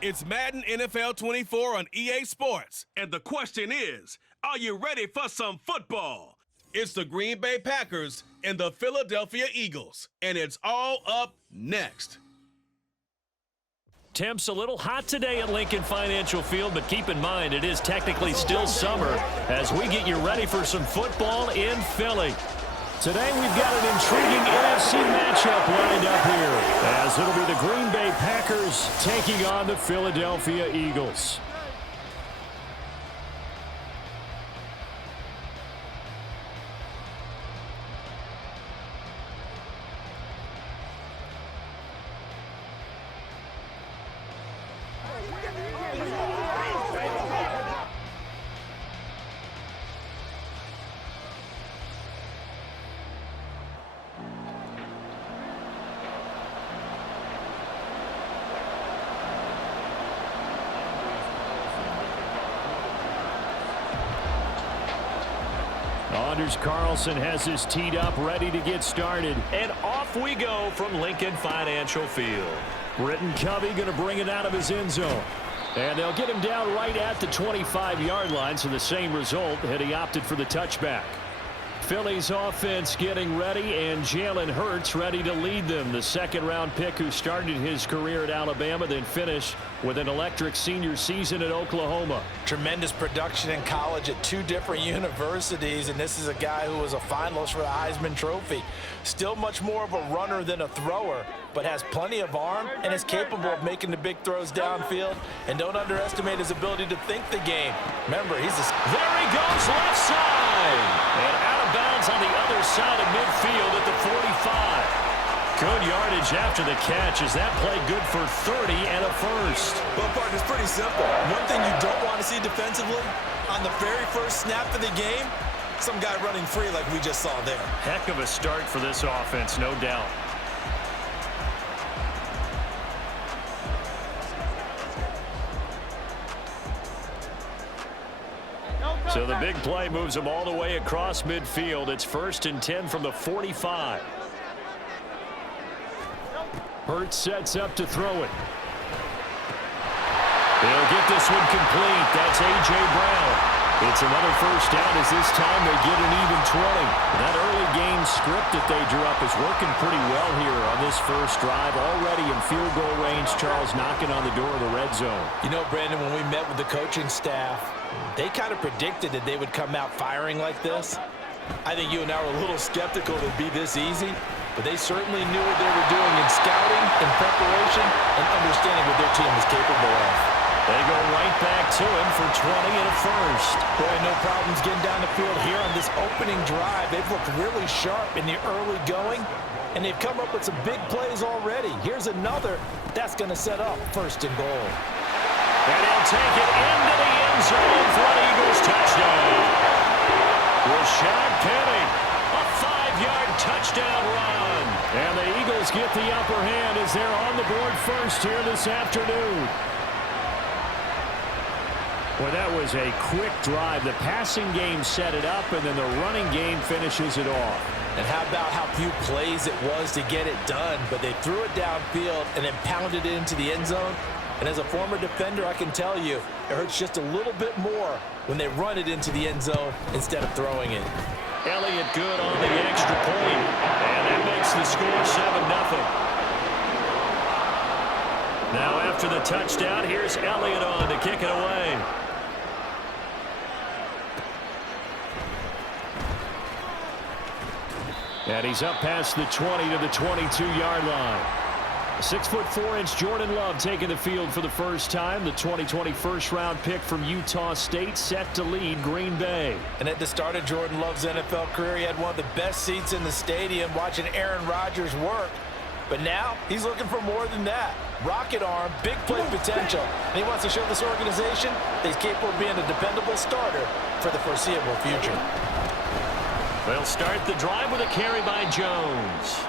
It's Madden NFL 24 on EA Sports. And the question is, are you ready for some football? It's the Green Bay Packers and the Philadelphia Eagles. And it's all up next. Temps a little hot today at Lincoln Financial Field, but keep in mind it is technically still summer as we get you ready for some football in Philly. Today we've got an intriguing NFC matchup lined up here as it'll be the Green Bay Packers taking on the Philadelphia Eagles. Anders Carlson has his teed up, ready to get started. And off we go from Lincoln Financial Field. Britton Covey going to bring it out of his end zone. And they'll get him down right at the 25-yard line, so the same result had he opted for the touchback. Philly's offense getting ready, and Jalen Hurts ready to lead them. The second-round pick who started his career at Alabama, then finished with an electric senior season at Oklahoma. Tremendous production in college at two different universities, and this is a guy who was a finalist for the Heisman Trophy. Still much more of a runner than a thrower, but has plenty of arm and is capable of making the big throws downfield. And don't underestimate his ability to think the game. Remember, he's a... There he goes, left side. And out of bounds on the other side of midfield at the 45. Good yardage after the catch as that play good for 30 and a first. Well, partner, it's pretty simple. One thing you don't want to see defensively, on the very first snap of the game, some guy running free like we just saw there. Heck of a start for this offense, no doubt. So the big play moves them all the way across midfield. It's 1st and 10 from the 45. Hurts sets up to throw it. They'll get this one complete. That's A.J. Brown. It's another first down as this time they get an even 20. That early game script that they drew up is working pretty well here on this first drive. Already in field goal range, Charles knocking on the door of the red zone. You know, Brandon, when we met with the coaching staff, they kind of predicted that they would come out firing like this. I think you and I were a little skeptical it would be this easy, but they certainly knew what they were doing in scouting, in preparation, and understanding what their team was capable of. They go right back to him for 20 and a first. Boy, no problems getting down the field here on this opening drive. They've looked really sharp in the early going, and they've come up with some big plays already. Here's another that's going to set up 1st and goal. And he'll take it into the end zone for an Eagles touchdown. Rashad Penny, a 5-yard touchdown run. And the Eagles get the upper hand as they're on the board first here this afternoon. Well, that was a quick drive. The passing game set it up, and then the running game finishes it off. And how about how few plays it was to get it done, but they threw it downfield and then pounded it into the end zone. And as a former defender, I can tell you, it hurts just a little bit more when they run it into the end zone instead of throwing it. Elliott good on the extra point, and that makes the score 7-0. Now after the touchdown, here's Elliott on to kick it away. And he's up past the 20 to the 22-yard line. 6'4" Jordan Love taking the field for the first time. The 2020 first-round pick from Utah State set to lead Green Bay. And at the start of Jordan Love's NFL career, he had one of the best seats in the stadium watching Aaron Rodgers work. But now he's looking for more than that. Rocket arm, big play potential. And he wants to show this organization that he's capable of being a dependable starter for the foreseeable future. They'll start the drive with a carry by Jones.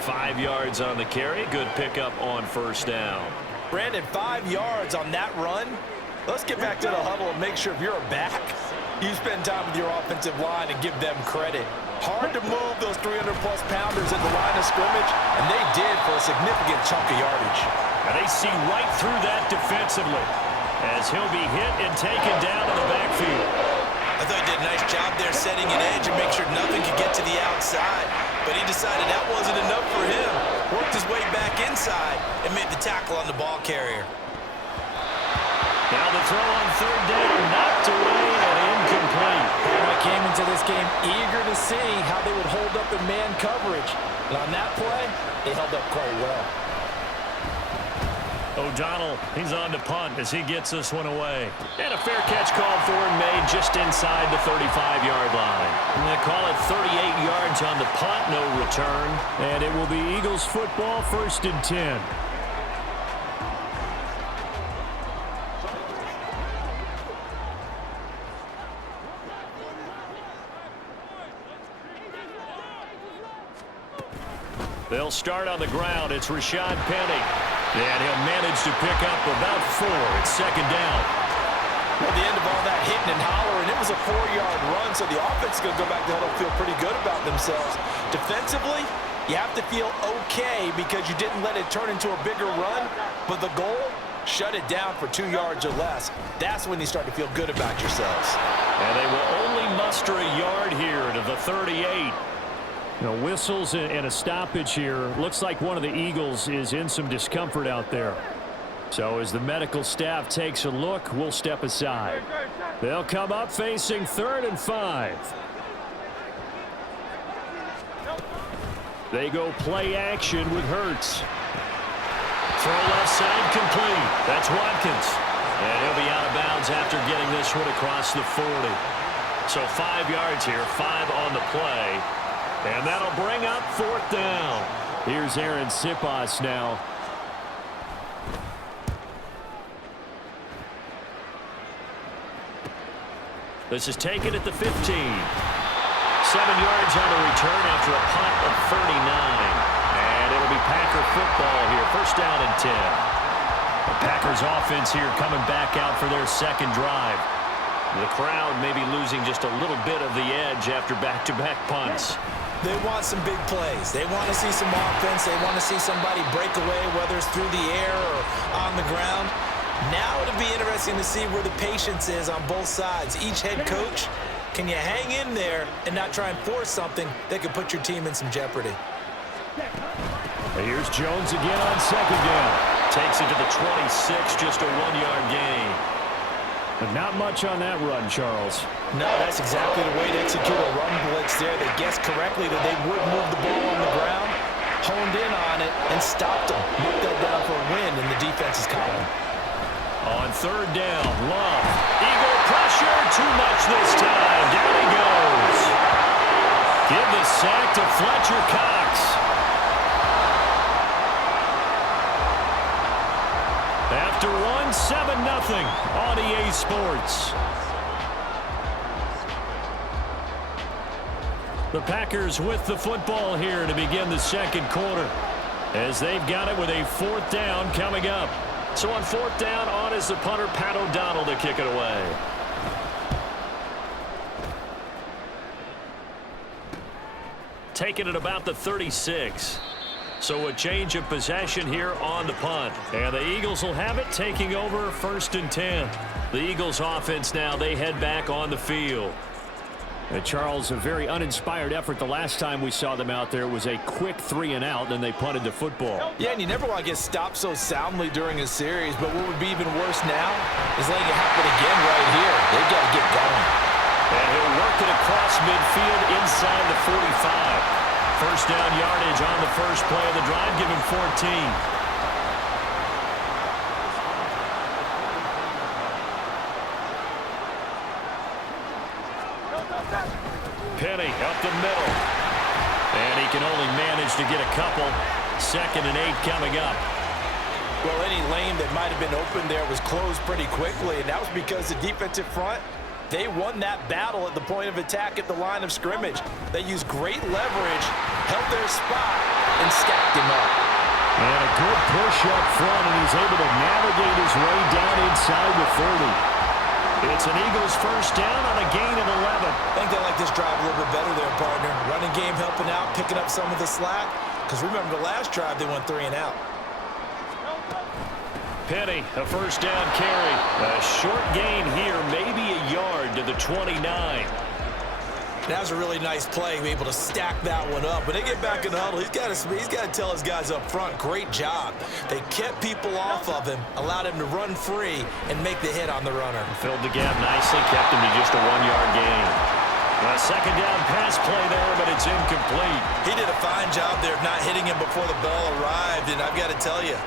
5 yards on the carry. Good pickup on first down. Brandon, 5 yards on that run. Let's get back to the huddle and make sure if you're a back, you spend time with your offensive line and give them credit. Hard to move those 300-plus pounders at the line of scrimmage, and they did for a significant chunk of yardage. And they see right through that defensively as he'll be hit and taken down in the backfield. I thought he did a nice job there setting an edge and make sure nothing could get to the outside. But he decided that wasn't enough for him. Worked his way back inside and made the tackle on the ball carrier. Now the throw on third down, knocked away and incomplete. I came into this game eager to see how they would hold up in man coverage. And on that play, they held up quite well. O'Donnell, he's on to punt as he gets this one away. And a fair catch called for and made just inside the 35-yard line. And they call it 38 yards on the punt, no return. And it will be Eagles football, 1st and 10. They'll start on the ground. It's Rashad Penny. And he'll manage to pick up about 4. It's 2nd down. At the end of all that hitting and hollering, it was a 4-yard run, so the offense is going to go back to huddle, feel pretty good about themselves. Defensively, you have to feel okay because you didn't let it turn into a bigger run, but the goal, shut it down for 2 yards or less. That's when you start to feel good about yourselves. And they will only muster a yard here to the 38. Whistles and a stoppage here. Looks like one of the Eagles is in some discomfort out there. So as the medical staff takes a look, we'll step aside. They'll come up facing 3rd and 5. They go play action with Hurts. Throw left side complete. That's Watkins. And he'll be out of bounds after getting this one across the 40. So 5 yards here, 5 on the play. And that'll bring up 4th down. Here's Aaron Sipas now. This is taken at the 15. 7 yards on the return after a punt of 39. And it'll be Packer football here. 1st down and 10. The Packers offense here coming back out for their 2nd drive. The crowd may be losing just a little bit of the edge after back-to-back punts. They want some big plays. They want to see some offense. They want to see somebody break away, whether it's through the air or on the ground. Now it'll be interesting to see where the patience is on both sides. Each head coach, can you hang in there and not try and force something that could put your team in some jeopardy? Here's Jones again on 2nd down. Takes it to the 26, just a 1-yard gain. But not much on that run, Charles. No, that's exactly the way to execute a run blitz there. They guessed correctly that they would move the ball on the ground, honed in on it, and stopped them. Moved that down for a win in the defense's column. On 3rd down, Love. Eagle pressure, too much this time. Down he goes. Give the sack to Fletcher Cox. After 7-0 on EA Sports. The Packers with the football here to begin the 2nd quarter as they've got it with a 4th down coming up. So on 4th down, on is the punter, Pat O'Donnell, to kick it away. Taking it about the 36. So a change of possession here on the punt. And the Eagles will have it, taking over 1st and 10. The Eagles offense now, they head back on the field. And Charles, a very uninspired effort the last time we saw them out there. It was a quick 3 and out, and they punted the football. Yeah, and you never want to get stopped so soundly during a series, but what would be even worse now is letting it happen again right here. They've got to get going. And he'll work it across midfield inside the 45. 1st down yardage on the first play of the drive, give him 14. Penny up the middle. And he can only manage to get a couple. 2nd and 8 coming up. Well, any lane that might have been open there was closed pretty quickly, and that was because the defensive front, they won that battle at the point of attack at the line of scrimmage. They used great leverage, held their spot, and stacked him up. And a good push up front, and he's able to navigate his way down inside the 30. It's an Eagles 1st down on a gain of 11. I think they like this drive a little bit better there, partner. Running game helping out, picking up some of the slack. Because remember the last drive, they went 3 and out. Penny, a first down carry. A short gain here, maybe a yard to the 29. That was a really nice play, be able to stack that one up. When they get back in the huddle, he's got to tell his guys up front, great job. They kept people off of him, allowed him to run free, and make the hit on the runner. Filled the gap nicely, kept him to just a 1-yard gain. A second down pass play there, but it's incomplete. He did a fine job there of not hitting him before the ball arrived, and I've got to tell you,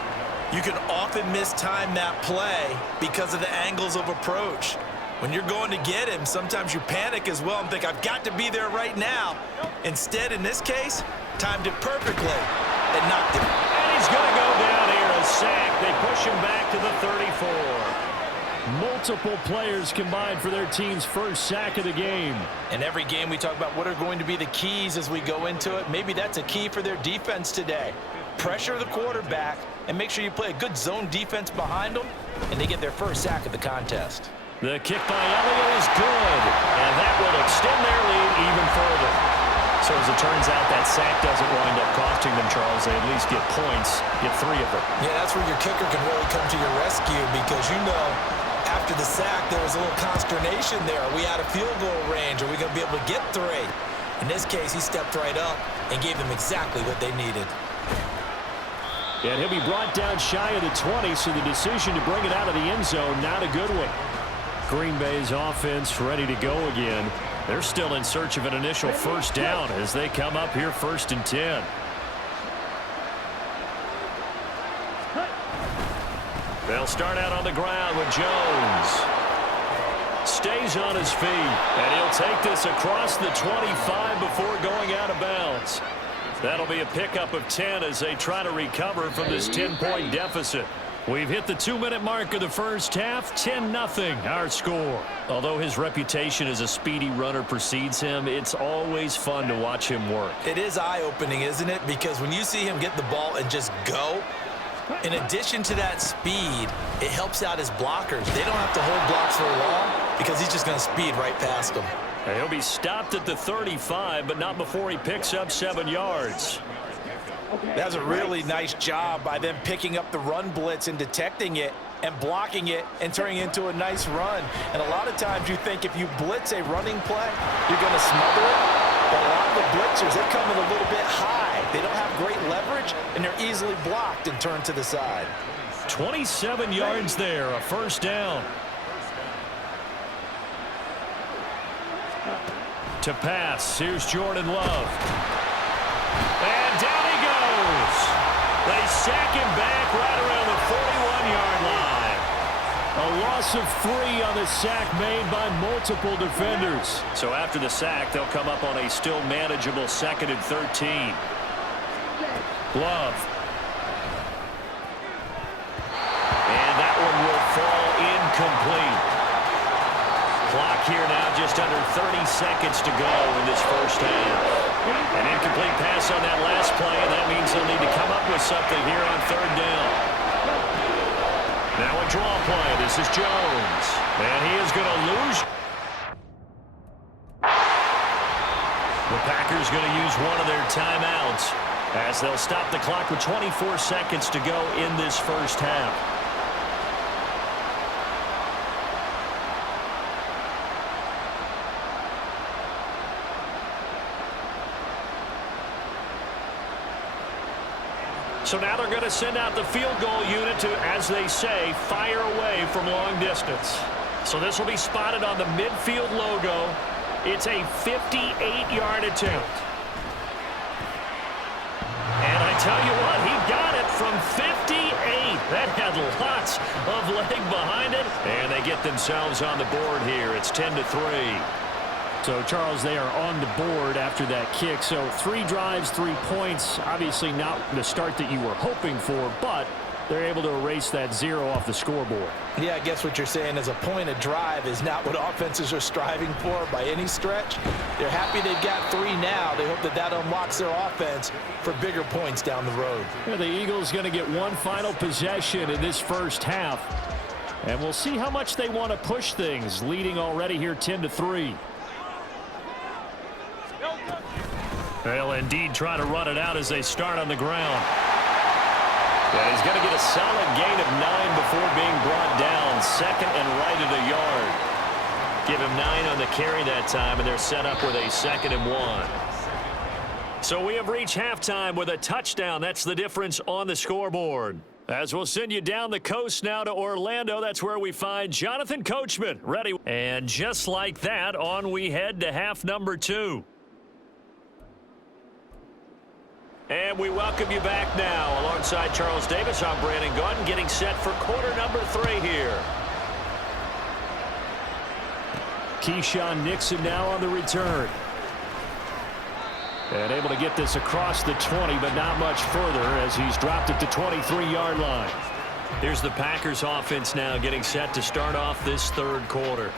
you can often mistime that play because of the angles of approach. When you're going to get him, sometimes you panic as well and think, I've got to be there right now. Instead, in this case, timed it perfectly and knocked him. And he's going to go down here, a sack. They push him back to the 34. Multiple players combined for their team's first sack of the game. In every game, we talk about what are going to be the keys as we go into it. Maybe that's a key for their defense today. Pressure the quarterback and make sure you play a good zone defense behind them, and they get their first sack of the contest. The kick by Elliott is good, and that will extend their lead even further. So as it turns out, that sack doesn't wind up costing them, Charles. They at least get points, get 3 of them. Yeah, that's where your kicker can really come to your rescue because you know after the sack there was a little consternation there. Are we out of field goal range? Are we going to be able to get 3? In this case, he stepped right up and gave them exactly what they needed. And he'll be brought down shy of the 20, so the decision to bring it out of the end zone, not a good one. Green Bay's offense ready to go again. They're still in search of an initial first down as they come up here 1st and 10. They'll start out on the ground with Jones. Stays on his feet, and he'll take this across the 25 before going out of bounds. That'll be a pickup of 10 as they try to recover from this 10-point deficit. We've hit the 2-minute mark of the first half, 10-0 our score. Although his reputation as a speedy runner precedes him, it's always fun to watch him work. It is eye-opening, isn't it? Because when you see him get the ball and just go, in addition to that speed, it helps out his blockers. They don't have to hold blocks for long because he's just going to speed right past them. And he'll be stopped at the 35, but not before he picks up 7 yards. That's a really nice job by them picking up the run blitz and detecting it and blocking it and turning it into a nice run. And a lot of times you think if you blitz a running play, you're going to smother it. But a lot of the blitzers, they come in a little bit high. They don't have great leverage, and they're easily blocked and turned to the side. 27 yards there, a first down. To pass, here's Jordan Love. And down he goes. They sack him back right around the 41-yard line. A loss of 3 on the sack made by multiple defenders. So after the sack, they'll come up on a still manageable 2nd and 13. Love. And that one will fall incomplete. Clock here now, just under 30 seconds to go in this first half. An incomplete pass on that last play, and that means they'll need to come up with something here on 3rd down. Now a draw play. This is Jones. And he is going to lose. The Packers going to use one of their timeouts as they'll stop the clock with 24 seconds to go in this first half. So now they're going to send out the field goal unit to, as they say, fire away from long distance. So this will be spotted on the midfield logo. It's a 58-yard attempt. And I tell you what, he got it from 58. That had lots of leg behind it. And they get themselves on the board here. It's 10-3. So, Charles, they are on the board after that kick. So 3 drives, 3 points. Obviously not the start that you were hoping for, but they're able to erase that 0 off the scoreboard. Yeah, I guess what you're saying is a point of drive is not what offenses are striving for by any stretch. They're happy they've got 3 now. They hope that that unlocks their offense for bigger points down the road. Yeah, the Eagles going to get one final possession in this first half. And we'll see how much they want to push things, leading already here 10-3. They'll indeed try to run it out as they start on the ground. Yeah, he's going to get a solid gain of 9 before being brought down. Second and right at a yard. Give him 9 on the carry that time, and they're set up with a 2nd and 1. So we have reached halftime with a touchdown. That's the difference on the scoreboard. As we'll send you down the coast now to Orlando, that's where we find Jonathan Coachman ready. And just like that, on we head to half number 2. And we welcome you back now. Alongside Charles Davis, I'm Brandon Gaudin, getting set for quarter number 3 here. Keyshawn Nixon now on the return. And able to get this across the 20, but not much further as he's dropped it to 23-yard line. Here's the Packers offense now getting set to start off this third quarter.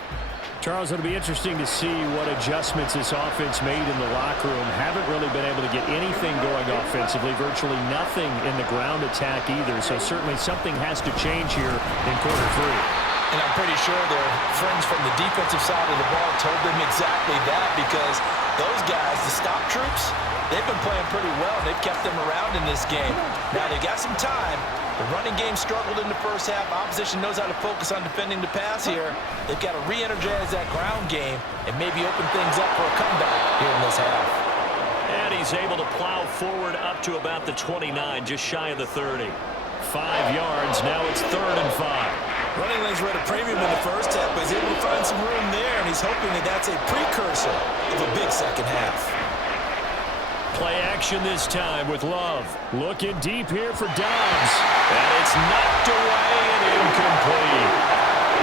Charles, it'll be interesting to see what adjustments this offense made in the locker room. Haven't really been able to get anything going offensively, virtually nothing in the ground attack either. So certainly something has to change here in quarter 3. And I'm pretty sure their friends from the defensive side of the ball told them exactly that, because those guys, the stop troops, they've been playing pretty well. They've kept them around in this game. Now they got some time. The running game struggled in the first half. Opposition knows how to focus on defending the pass here. They've got to re-energize that ground game and maybe open things up for a comeback here in this half. And he's able to plow forward up to about the 29, just shy of the 30. 5 yards. Now it's 3rd and 5. Running lanes were at a premium in the first half, but he's able to find some room there, and he's hoping that that's a precursor of a big second half. Play action this time with Love. Looking deep here for Dobbs. And it's knocked away and incomplete.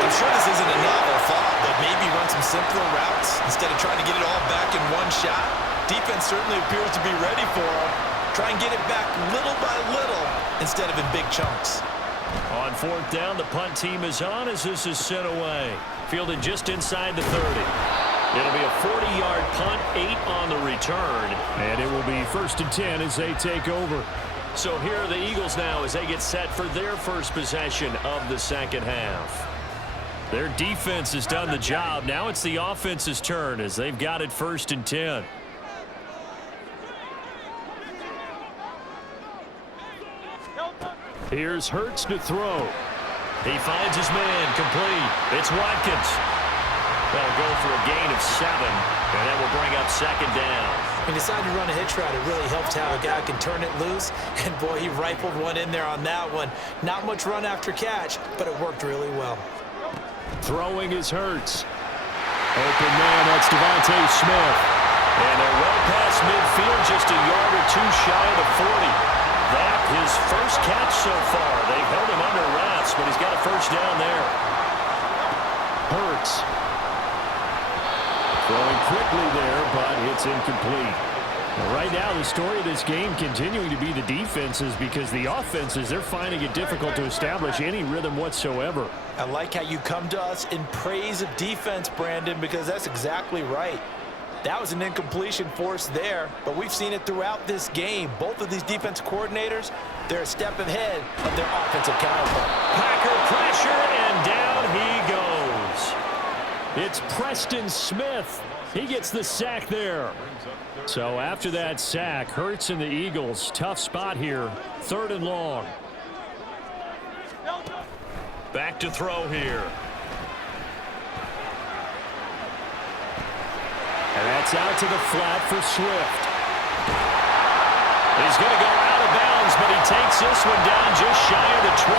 I'm sure this isn't a novel thought, but maybe run some simpler routes instead of trying to get it all back in one shot. Defense certainly appears to be ready for him. Try and get it back little by little instead of in big chunks. On 4th down, the punt team is on as this is sent away. Fielded just inside the 30. It'll be a 40-yard punt, 8 on the return. And it will be 1st and 10 as they take over. So here are the Eagles now as they get set for their first possession of the second half. Their defense has done the job. Now it's the offense's turn as they've got it 1st and 10. Here's Hurts to throw. He finds his man complete. It's Watkins. That'll go for a gain of 7, and that will bring up 2nd down. He decided to run a hitch route. It really helps to have a guy who can turn it loose, and boy, he rifled one in there on that one. Not much run after catch, but it worked really well. Throwing is Hurts. Open man, that's Devontae Smith. And they're well past midfield, just a yard or 2 shy of the 40. That his first catch so far. They've held him under wraps, but he's got a 1st down there. Hurts. Throwing quickly there, but it's incomplete. Well, right now, the story of this game continuing to be the defenses, because the offenses, they're finding it difficult to establish any rhythm whatsoever. I like how you come to us in praise of defense, Brandon, because that's exactly right. That was an incompletion forced there, but we've seen it throughout this game. Both of these defense coordinators, they're a step ahead of their offensive counterpart. Packer pressure, and down he goes. It's Preston Smith. He gets the sack there. So after that sack, Hurts and the Eagles, tough spot here. 3rd and long. Back to throw here. And that's out to the flat for Swift. He's going to go out of bounds, but he takes this one down just shy of the 20.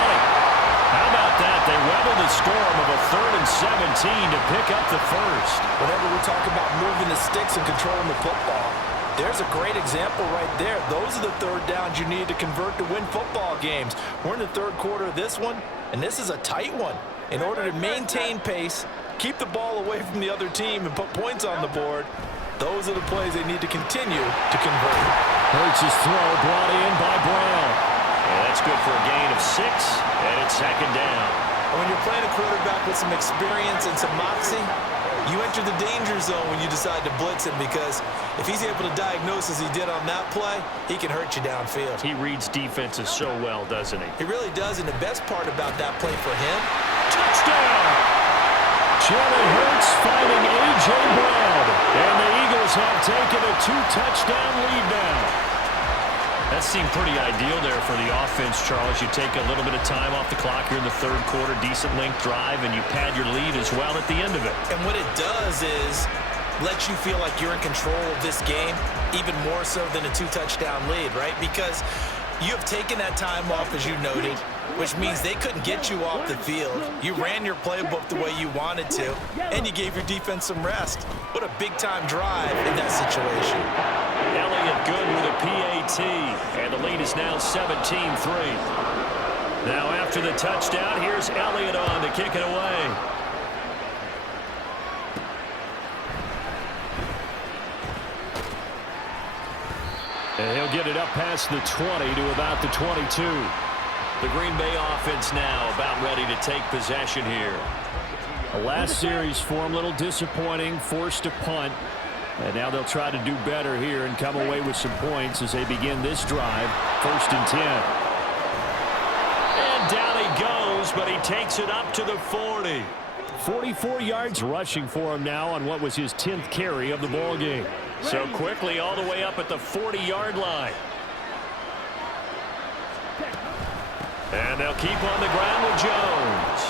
How about that? They weathered the storm of a 3rd and 17 to pick up the 1st. Whenever we talk about moving the sticks and controlling the football, there's a great example right there. Those are the 3rd downs you need to convert to win football games. We're in the 3rd quarter of this one, and this is a tight one. In order to maintain pace, keep the ball away from the other team, and put points on the board, those are the plays they need to continue to convert. Hurts' throw brought in by Brown. And that's good for a gain of 6, and it's 2nd down. When you're playing a quarterback with some experience and some moxie, you enter the danger zone when you decide to blitz him, because if he's able to diagnose as he did on that play, he can hurt you downfield. He reads defenses so well, doesn't he? He really does, and the best part about that play for him, touchdown! Jalen Hurts finding A.J. Brown, and the Eagles have taken a 2-touchdown lead now. That seemed pretty ideal there for the offense, Charles. You take a little bit of time off the clock here in the third quarter, decent length drive, and you pad your lead as well at the end of it. And what it does is let you feel like you're in control of this game, even more so than a 2-touchdown lead, right? Because you have taken that time off, as you noted, which means they couldn't get you off the field. You ran your playbook the way you wanted to, and you gave your defense some rest. What a big-time drive in that situation. Elliott good with a PAT, and the lead is now 17-3. Now after the touchdown, here's Elliott on to kick it away. And he'll get it up past the 20 to about the 22. The Green Bay offense now about ready to take possession here. The last series for him, a little disappointing, forced a punt. And now they'll try to do better here and come away with some points as they begin this drive. 1st and 10. And down he goes, but he takes it up to the 40. 44 yards rushing for him now on what was his 10th carry of the ball game. So quickly all the way up at the 40-yard line. And they'll keep on the ground with Jones.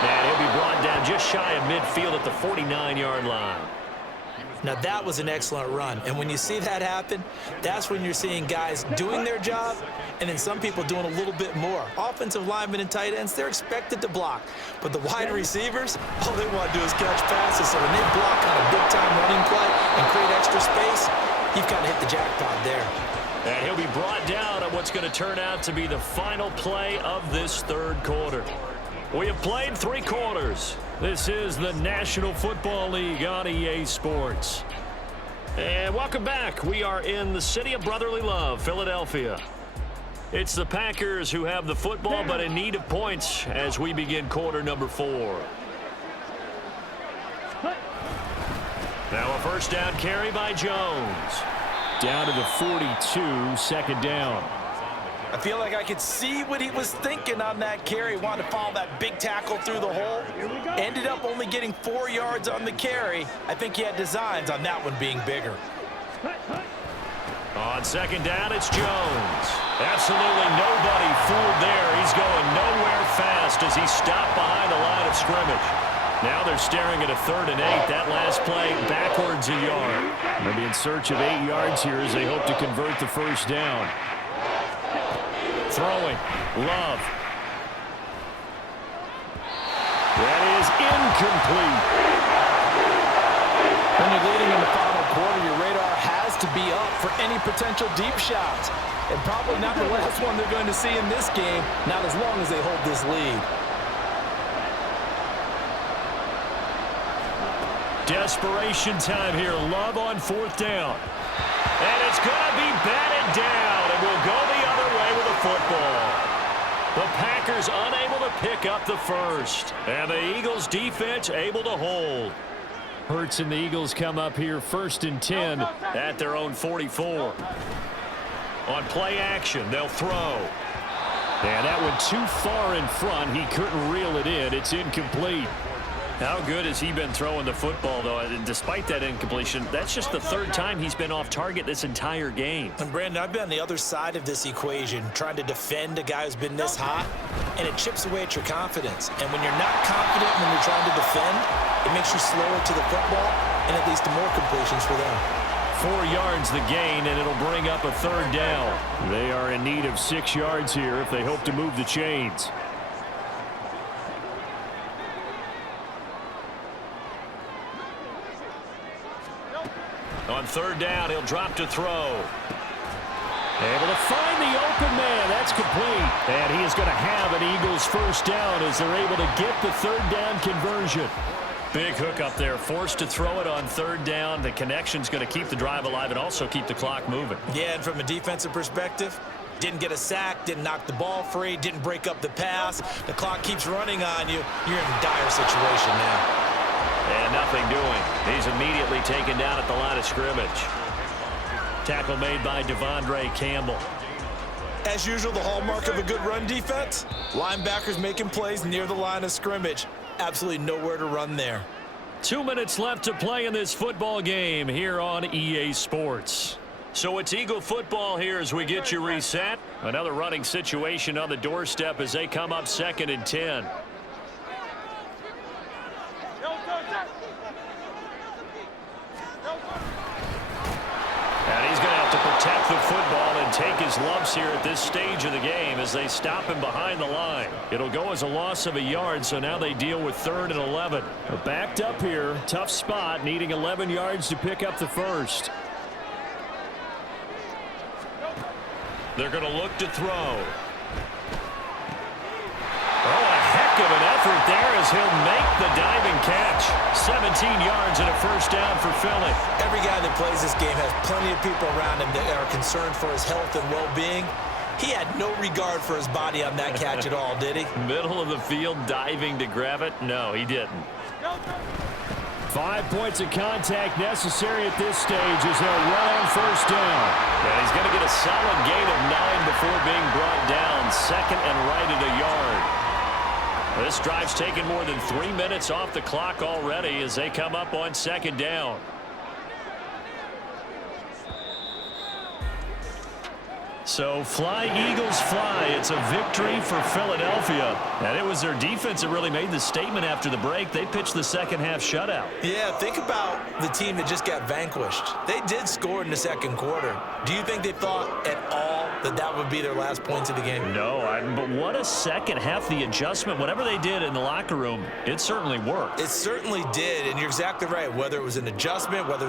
And he'll be brought down just shy of midfield at the 49-yard line. Now, that was an excellent run. And when you see that happen, that's when you're seeing guys doing their job and then some people doing a little bit more. Offensive linemen and tight ends, they're expected to block. But the wide receivers, all they want to do is catch passes. So when they block on a big-time running play and create extra space, you've got to hit the jackpot there. And he'll be brought down on what's going to turn out to be the final play of this third quarter. We have played 3 quarters. This is the National Football League on EA Sports. And welcome back. We are in the city of brotherly love, Philadelphia. It's the Packers who have the football, but in need of points as we begin quarter number 4. Now a first down carry by Jones. Down to the 42, second down. I feel like I could see what he was thinking on that carry. Wanted to follow that big tackle through the hole. Ended up only getting 4 yards on the carry. I think he had designs on that one being bigger. On second down, it's Jones. Absolutely nobody fooled there. He's going nowhere fast as he stopped behind the line of scrimmage. Now they're staring at a 3rd and 8. That last play backwards a yard. They'll be in search of 8 yards here as they hope to convert the first down. Throwing. Love. That is incomplete. When you're leading in the final quarter, your radar has to be up for any potential deep shots. And probably not the last one they're going to see in this game, not as long as they hold this lead. Desperation time here. Love on 4th down. And it's going to be batted down, and we'll go the other way with the football. The Packers unable to pick up the first, and the Eagles defense able to hold. Hurts and the Eagles come up here 1st and 10 at their own 44. On play action, they'll throw. And that went too far in front. He couldn't reel it in. It's incomplete. How good has he been throwing the football, though? And despite that incompletion, that's just the 3rd time he's been off target this entire game. And, Brandon, I've been on the other side of this equation, trying to defend a guy who's been this hot, and it chips away at your confidence. And when you're not confident when you're trying to defend, it makes you slower to the football, and it leads to more completions for them. 4 yards the gain, and it'll bring up a 3rd down. They are in need of 6 yards here if they hope to move the chains. On 3rd down, he'll drop to throw. Able to find the open man. That's complete. And he is going to have an Eagles first down as they're able to get the 3rd down conversion. Big hook up there. Forced to throw it on 3rd down. The connection's going to keep the drive alive and also keep the clock moving. Yeah, and from a defensive perspective, didn't get a sack, didn't knock the ball free, didn't break up the pass. The clock keeps running on you. You're in a dire situation now. And nothing doing. He's immediately taken down at the line of scrimmage. Tackle made by Devondre Campbell. As usual, the hallmark of a good run defense, linebackers making plays near the line of scrimmage. Absolutely nowhere to run there. 2 minutes left to play in this football game here on EA Sports. So it's Eagle football here as we get you reset. Another running situation on the doorstep as they come up 2nd and 10. And he's going to have to protect the football and take his lumps here at this stage of the game as they stop him behind the line. It'll go as a loss of a yard, so now they deal with 3rd and 11. They're backed up here. Tough spot, needing 11 yards to pick up the first. They're going to look to throw. Oh, a heck of an effort there as he'll make the diving catch. 17 yards and a first down for Philly. Every guy that plays this game has plenty of people around him that are concerned for his health and well-being. He had no regard for his body on that catch at all, did he? Middle of the field, diving to grab it? No, he didn't. 5 points of contact necessary at this stage as they'll run on first down. And he's going to get a solid gain of 9 before being brought down. 2nd and right at a yard. This drive's taken more than 3 minutes off the clock already as they come up on 2nd down. So fly, Eagles, fly. It's a victory for Philadelphia. And it was their defense that really made the statement after the break. They pitched the second half shutout. Yeah, think about the team that just got vanquished. They did score in the second quarter. Do you think they thought at all that that would be their last points of the game? No, but what a second half. The adjustment, whatever they did in the locker room, it certainly worked. It certainly did, and you're exactly right. Whether it was an adjustment, whether